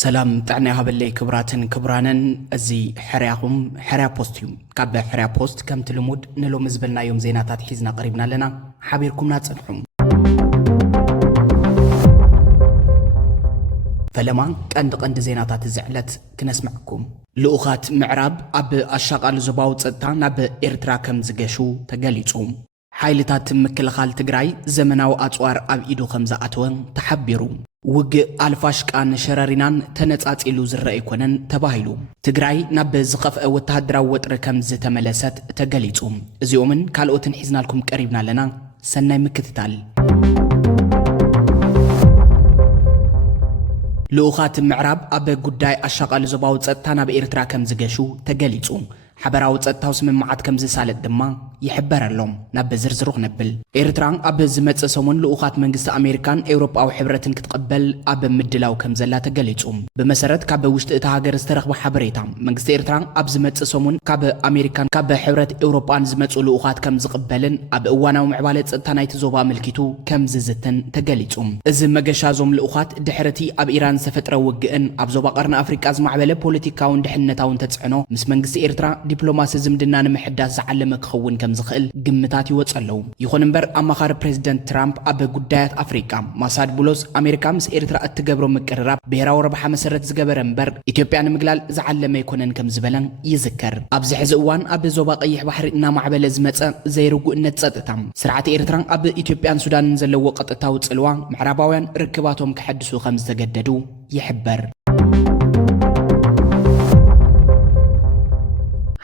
سلام تعني هابلي كبراتن كبرانن ازي حرياكم حريا بوستيوم كاب حريا بوست كم تلمود نلو مزبلنا يوم زيناتات حيزنا قريبنا لنا حبيركم ناتسنحوم فلما قند زيناتات الزعلت كنسمعكم لؤخات معراب اب اشاقال زباو صدتان اب إرترا كم زغشو تغليصوم حيلتات مكلخال تግራይ ዘመናው አጽዋር ኣብ ኢዱ ከምዛ ኣትወን ተሓቢሩ ውግ አልፋሽቃን ሸረሪናን ተነጻጺሉ ዝረአ ይኮነን ተባሂሉ ትግራይ ናብ ዝኸፍአ ወተሃደራዊ ወጥረ ከም ዝተመለሰት ተገሊጹ እዚኦምን ካልኦትን ሒዝናልኩም ቀሪብና ለና ሰናይ ምክትታል لؤخات معراب أب قداي أشغال زباو تصدتان أب إرترا كم زغشو تغليصو حبراو تصدتاو سممعات كم زسالت دما يحبر اللوم ناب زرزروخ نبل إرتران أب زمتص سمون لؤخات منغست أمريكان أوروبا أو حبرتن كتقبل أب مدلاو كم زلا تغليصو بمسرت كاب وشت اتا هاجر استرخبو حبريتا منغست إرتران أب زمتص سمون كاب أمريكان كاب حبرت أوروبان زمتصو لؤخات كم زقبلن أب اوانا ومعبالت تصدتانايت زوبا ملكيتو كم ززتن تغليصو از مغشازوم لؤخات دحرتي أب إيران سفتر وجئن أبزو بقرن أفريقيا زمع بلا بوليتيكاون دحنتاون تتصعنو مس منغست إرترا دبلوماسي زمدنا نمحداس زعلم كخون كم زخل قمتات يوصلو يخون امبر أمخار بريزيدنت ترامب أب قدايات أفريقيا ماساد بولوس أمريكا مس إرترا اتقبرو مقرراب بهراو ربحا مسرت زقبر امبر إثيوبيا نمقلال زعلم يكونن كم زبلن يذكر أبزي حزقوان أب زوبا قيح بحر إنا معبلا زمتا زيرقو إنت صدتام سرعة إرترا أب إثيوبيا سودان زلو قطتاو تصلوان معراباوان ركباتهم كحدثو خمس تجددو يحبر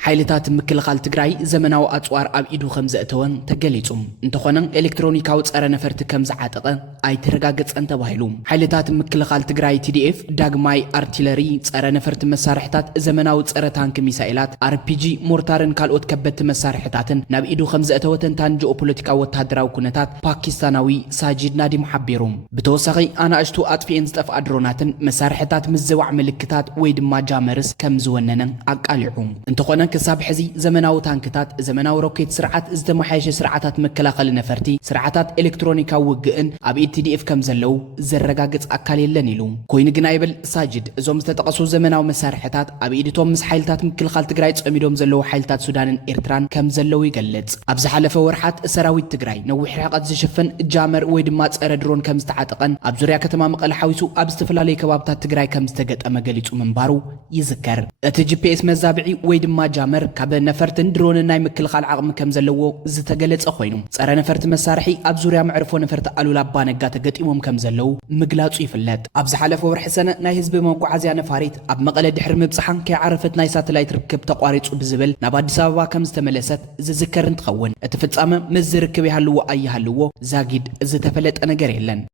حيلتات مكلخال تግራይ ዘመናው አጽዋር ኣብ ኢዱ ከም ዘእተወን ተገሊጹም እንተኾነን ኤሌክትሮኒካዊ ጸረ ነፈርቲ ከም ዝዓጠቀ ኣይተረጋገጸን ተባሂሉ حيلتات مكلخال تግራይ TDF ዳግማይ አርቲለሪ ጸረ ነፈርቲ መሳርሕታት ዘመናዊ ጸረ ታንክ ሚሳኤላት RPG ሞርታርን ካልኦት ከበድቲ መሳርሕታትን ናብ ኢዱ ከም ዘእተወተን ታን ጂኦፖለቲካዊ ወተሃደራዊ ኩነታት ፓኪስታናዊ ሳጂድ ናዲም ሓቢሩ ብተወሳኺ ኣናእሽቱ ኣጥፊኤን ዝጠፍኣ ድሮናትን መሳርሕታት ምዝዋዕ ምልክታት ወይ ድማ ጃመርስ ከም ዝወነነን ኣቃሊዑ እንተኾነ كساب حزي زمناو تانكتات زمناو روكيت سرعات ازدمحيش سرعاتات مكلاخل نفرتي سرعاتات الكترونيكا وجئن اب TDF كم زلو زرغاغص اكال يلن يلو كوين غنايبل ساجد ازوم تتقصو زمناو مسارحتات اب ايدتوم مس حيلتات مكلخال تግራይ صميدوم زلو حيلتات سودانن إرتران كم زلو يغلጽ ابز حلفه ورحات سراويت تግራይ نوح حقات زشفن جامر وي دما صره درون كم استعاطقن اب زوريا كتما مقل حويسو اب استفلالي كبابتات تግራይ كم استገጠመ ገሊጹ منبارو يذكر ات GPS مزابعي وي دما جامر كاب نفرتن درون ناي مكلخال عقم كم زلو زتغلص خوينو صره نفرت مسارحي اب زوريا معرفو نفرت الولا بانغا تغطيمم كم زلو مغلاصو يفلط اب زحلفو ورح سنه ناي حزب منقعازيا نفاريت اب مقله دحر مبصحان كي عرفت ناي ساتلايت ركب تقاريصو بزبل ناب اديس ابابا كم استملست زذكرن تخون اتفصامه مزركب يحلو اي حلو زاغيد زتفلط نغير يلن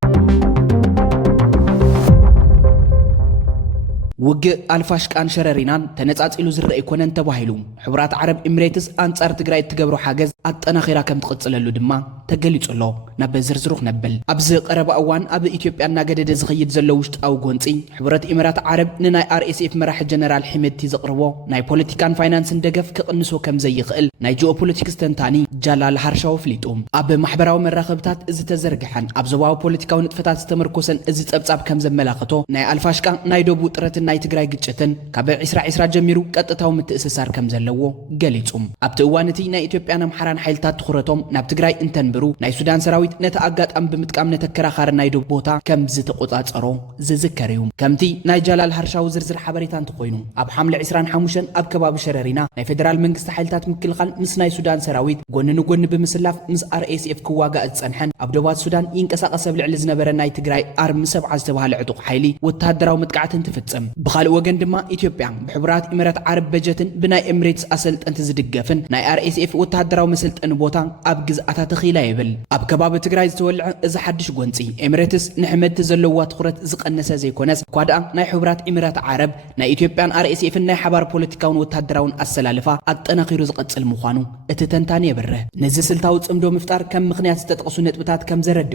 وج الفاشكان شررينان تنጻጽሉ ዝረአ ይኮነን ተባሂሉ ሕብራት ዓረብ ኤሚሬትስ አንጻር ትግራይ ትገብሮ ሓገዝ አጠናኺራ ከም ትቅጽለሉ ድማ ተገሊጹሎ ናብ ዝርዝሩኽ ነብል ኣብዚ ቀረባ እዋን ኣብ ኢትዮጵያና ገደደ ዝኸይድ ዘሎ ውሽጣዊ ጎንጺ ሕብረት ኤሚራት ዓረብ ንናይ RSF መራሒ ጀነራል ሒመቲ ዘቅርቦ ናይ ፖለቲካን ፋይናንስን ደገፍ ክቅንሶ ከም ዘይኽእል ናይ ጂኦፖለቲክስ ተንታኒ ጃላል ሃርሻው ፍሊጡ ኣብ ማሕበራዊ መራኸብታት ዝተዘርግሐን ኣብ ዞባዊ ፖለቲካዊ ንጥፈታት ዝተመርኮሰን እዚ ጸብጻብ ከም ዘመላኽቶ ናይ አልፋሽቃ ናይ ደቡብ ጥረትን ናይ ትግራይ ግጭትን ካብ 20 ጀሚሩ ቀጥታው ምትእስሳር ከም ዘለዎ ገሊጹም ኣብቲ እዋንቲ ናይ ኢትዮጵያን ኣምሓራን ሓይልታት ትኹረቶም ናብ ትግራይ እንተንብሩ ናይ ሱዳን ሰራዊት ነቲ ኣጋጣሚ ብምጥቃም ነተከራኻሪ ናይ ደቡብ ቦታ ከም ዝተቆጻጸሮ ዝዝከር እዩ ከምቲ ናይ ጃላል ሃርሻው ዝርዝር ሓበሬታ እንተኮይኑ ኣብ ሓምለ 25 ኣብ ከባቢ ሸረሪና ናይ ፌደራል መንግስቲ ሓይልታት ምክልኻል ምስ ናይ ሱዳን ሰራዊት ጎኒ ንጎኒ ብምስላፍ ምስ RSF ክዋጋእ ዝጸንሐን ኣብ ደቡብ ሱዳን ይንቀሳቐስ ብልዕሊ ዝነበረ ናይ ትግራይ ኣርሚ 70 ዝተባሃለ ዕጡቕ ሓይሊ ወተሃደራዊ ምጥቃዕትን ትፍጽም بخال وجن دما إثيوبيا بحبرات إمارات عرب بجتن بناي إمريتس أسلت أنت زدقفن ناي RSF وتهدراو مسلت أنبوتا أبجز أتاتخيلا يبل أب كباب تجراي تولع إذا حدش جونسي إمريتس نحمد تزلوات خرت زق الناس زي كونس قادا ناي حبرات إمارات عرب ناي إثيوبيا RSF ناي حبار بوليتيكاون وتهدراون السلالفة أتنا خير زق المخانو اتتنتاني بره نزل تاوت أمدو مفتار كم مخنيات تتقصونت بتات كم زرد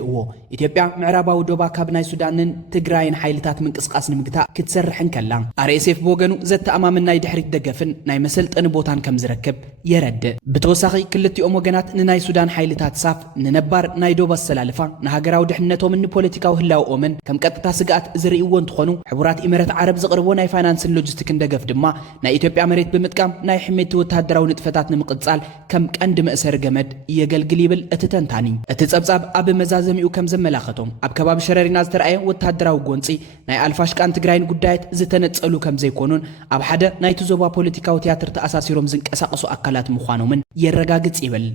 إثيوبيا معربا ودوبا كابناي سودانن تجراين حيلتات من قسقاس نمقتا كتسرحن ክትፍተን ከላ RSF بوغنو زتأمامن ناي دحريت دغفن ناي مسلطن بوتان كم زركب يرد بتوساخي كلتيኦም ወገናት ንናይ ሱዳን ሓይልታት ሳፍ ንነባር ናይ ዶብ አሰላልፋ ንሃገራዊ ድሕነቶም ንፖለቲካዊ ህላውኦምን ከም ቀጥታ ስጋት ዝርእይዎ እንትኾኑ ሕቡራት ኢሚራት ዓረብ ዝቅርቦ ናይ ፋይናንስን ሎጂስቲክን ደገፍ ድማ ናይ ኢትዮጵያ መሬት ብምጥቃም ናይ ሕሜት ወታደራዊ ንጥፈታት ንምቅጻል ከም ቀንዲ መእሰር ገመድ የገልግል ይብል እቲ ተንታኒ እቲ ጸብጻብ ኣብ መዛዘሚኡ ከም ዘመላኸቶም ኣብ ከባቢ ሸረሪና ዝተረኣየ ወታደራዊ ጎንፂ ናይ አልፋሽቃን ትግራይን ጉዳያት ዝተነጸሉ ከም ዘይኮኑን ኣብ ሓደ ናይ ዞባ ፖለቲካዊ ቲያትር ተኣሳሲሮም ዝንቀሳቀሱ አካላት ምዃኖምን የረጋግጽ ይብል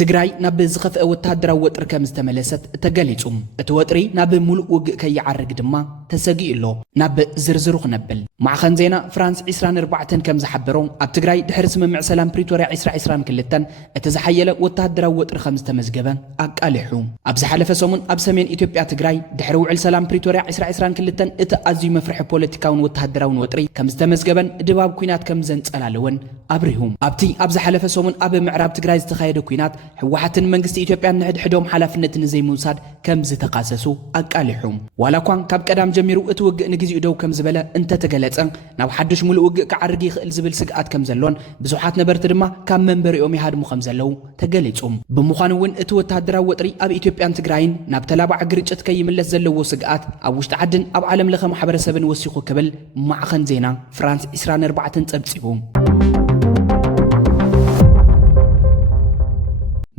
ትግራይ ናብ ዝኸፍአ ወታደራዊ ወጥሪ ከም ዝተመለሰት ተገሊጹ እቲ ወጥሪ ናብ ሙሉእ ውግእ ከይዓርግ ድማ ተሰጊኡሎ ናብ ዝርዝሩ ክነብል ማዕኸን ዜና ፍራንስ 24 ከም ዝሓበሮ ኣብ ትግራይ ድሕሪ ስምምዕ ሰላም ፕሪቶሪያ 2022 እቲ ዝሓየለ ወታደራዊ ወጥሪ ከም ዝተመዝገበ ኣቃሊሑ ኣብ ዝሓለፈ ሰሙን ኣብ ሰሜን ኢትዮጵያ ትግራይ ድሕሪ ውዕል ሰላም ፕሪቶሪያ 2022 እቲ ኣዝዩ መፍርሒ ፖለቲካውን ወታደራውን ወጥሪ ከም ዝተመዝገበን ድባብ ኩናት ከም ዘንጸላለወን ኣብሪሁ ኣብቲ ኣብ ዝሓለፈ ሰሙን ኣብ ምዕራብ ትግራይ ዝተኻየደ ኩናት ሕወሓትን መንግስቲ ኢትዮጵያ ንሕድሕዶም ሓላፍነትን ዘይምውሳድ ከም ዝተቃሰሱ ኣቃሊሑ ዋላኳን ካብ ቀዳም ጀሚሩ እቲ ውግእ ንግዚኡ ደው ከም ዝበለ እንተተገለጸ ናብ ሓድሽ ሙሉእ ውግእ ክዓርግ ይኽእል ዝብል ስግኣት ከም ዘሎን ብዙሓት ነበርቲ ድማ ካብ መንበሪኦም ይሃድሙ ከም ዘለው ተገሊጹ ብምዃኑ እውን እቲ ወታደራዊ ወጥሪ ኣብ ኢትዮጵያን ትግራይን ናብ ተላባዕ ግርጭት ከይምለስ ዘለዎ ስግኣት ኣብ ውሽጢ ዓድን ኣብ ዓለም ለኸ ማሕበረሰብን ወሲኹ ክብል ማዕኸን ዜና ፍራንስ 24 ጸብጺቡ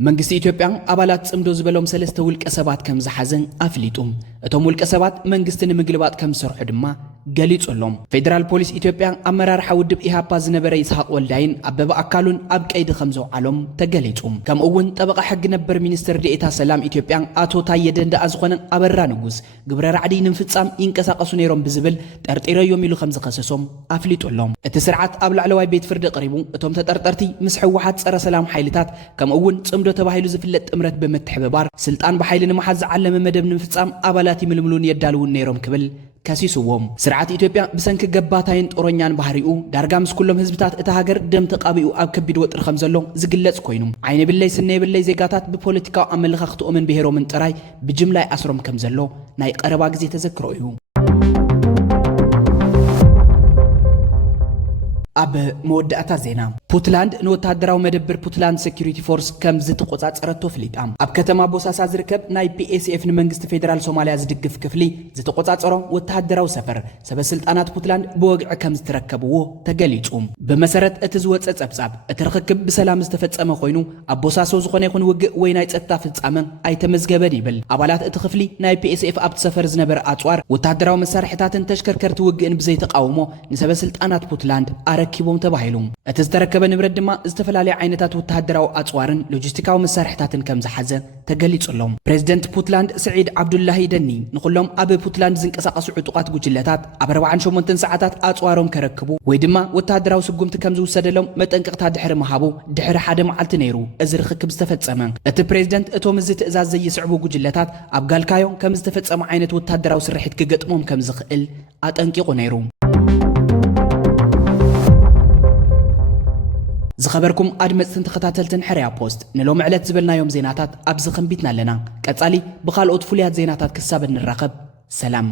መንግስቲ ኢትዮጵያ አባላት ጽምዶ ዝበሎም ሰለስተ ውልቀ ሰባት ከም ዝሓዘን ኣፍሊጡ እቶም ውልቀ ሰባት መንግስቲ ንምግልባጥ ከም ዝሰርሑ ድማ ገሊጹሎም ፌደራል ፖሊስ ኢትዮጵያ ኣመራርሓ ውድብ ኢሃፓ ዝነበረ ይስሐቅ ወልዳይን ኣበበ ኣካሉን ኣብ ቀይዲ ከም ዘውዓሎም ተገሊጹ ከምኡውን ጠበቃ ሕጊ ነበር ሚኒስትር ዲኤታ ሰላም ኢትዮጵያ አቶ ታየ ደንደአ ዝኾነ ኣበራ ንጉስ ግብረ ራዕዲ ንምፍጻም ይንቀሳቀሱ ነይሮም ብዝብል ጠርጢረዮም ኢሉ ከም ዝኸሰሶም ኣፍሊጡሎም እቲ ስርዓት ኣብ ላዕለዋይ ቤት ፍርዲ ቀሪቡ እቶም ተጠርጠርቲ ምስ ሕወሓት ፀረ ሰላም ሓይልታት ከምኡውን ጽምዶ ተባሂሉ ዝፍለጥ ጥምረት በመትሕብባር ስልጣን በኃይል ንመሓዝ ዝዓለመ መደብ ንምፍጻም አባላት ይምልምሉን የዳልውን ነይሮም ክብል ከሲስዎም ስርዓት ኢትዮጵያ ብሰንኪ ገባታይን ጦረኛን ባህሪኡ ዳርጋ ምስ ኩሎም ህዝብታት እቲ ሃገር ደም ተቃቢኡ ኣብ ከቢድ ወጥሪ ከም ዘሎ ዝግለጽ ኮይኑ ዓይነ ብለይ ስነ ብለይ ዜጋታት ብፖለቲካዊ ኣመለኻኽቶምን ብሄሮምን ጥራይ ብጅምላይ ኣስሮም ከም ዘሎ ናይ ቀረባ ግዜ ተዘክሮ እዩ ኣብ መወዳእታ ዜና ፑትላንድ ንወታደራዊ መደብር ፑትላንድ ሴኩሪቲ ፎርስ ከም ዝተቆጻጸረቶ ፍሊጣ ኣብ ከተማ ቦሳሳ ዝርከብ ናይ PSF ንመንግስቲ ፌደራል ሶማሊያ ዝድግፍ ክፍሊ ዝተቆጻጸሮ ወታደራዊ ሰፈር ሰበስልጣናት ፑትላንድ ብወግዕ ከም ዝተረከብዎ ተገሊጹ ብመሰረት እቲ ዝወፀ ጸብጻብ እቲ ርክብ ብሰላም ዝተፈጸመ ኮይኑ ኣብ ቦሳሶ ዝኾነ ይኹን ውግእ ወይ ናይ ጸጥታ ፍጻመ ኣይተመዝገበን ይብል ኣባላት እቲ ክፍሊ ናይ PSF ኣብቲ ሰፈር ዝነበረ ኣጽዋር ወታደራዊ መሳርሒታትን ተሽከርከርቲ ውግእን ብዘይተቃውሞ ንሰበስልጣናት ፑትላንድ ረኪቦም ተባሂሉ እቲ ዝተረከበ ንብረት ድማ ዝተፈላለዩ ዓይነታት ወታደራዊ ኣጽዋርን ሎጂስቲካዊ መሳርሒታትን ከም ዝሓዘ ተገሊጹሎም ፕሬዝደንት ፑትላንድ ስዒድ ዓብዱላሂ ደኒ ንኹሎም ኣብ ፑትላንድ ዝንቀሳቐሱ ዕጡቃት ጉጅለታት ኣብ 48 ሰዓታት ኣጽዋሮም ከረክቡ ወይ ድማ ወታደራዊ ስጉምቲ ከም ዝውሰደሎም መጠንቀቕታ ድሕሪ መሃቡ ድሕሪ ሓደ መዓልቲ ነይሩ እዚ ርክብ ዝተፈጸመ እቲ ፕሬዝደንት እቶም እዚ ትእዛዝ ዘይስዕቡ ጉጅለታት ኣብ ጋልካዮ ከም ዝተፈጸመ ዓይነት ወታደራዊ ስርሒት ክገጥሞም ከም ዝኽእል ኣጠንቂቑ ነይሩ ዝኸበርኩም ኣድመጽትን ተኸታተልትን ሕርያ ፖስት ንሎም ዕለት ዝበልናዮም ዜናታት ኣብዚ ኸንቢትና ኣለና ቀጻሊ ብኻልኦት ፍሉያት ዜናታት ክሳብ እንራኸብ ሰላም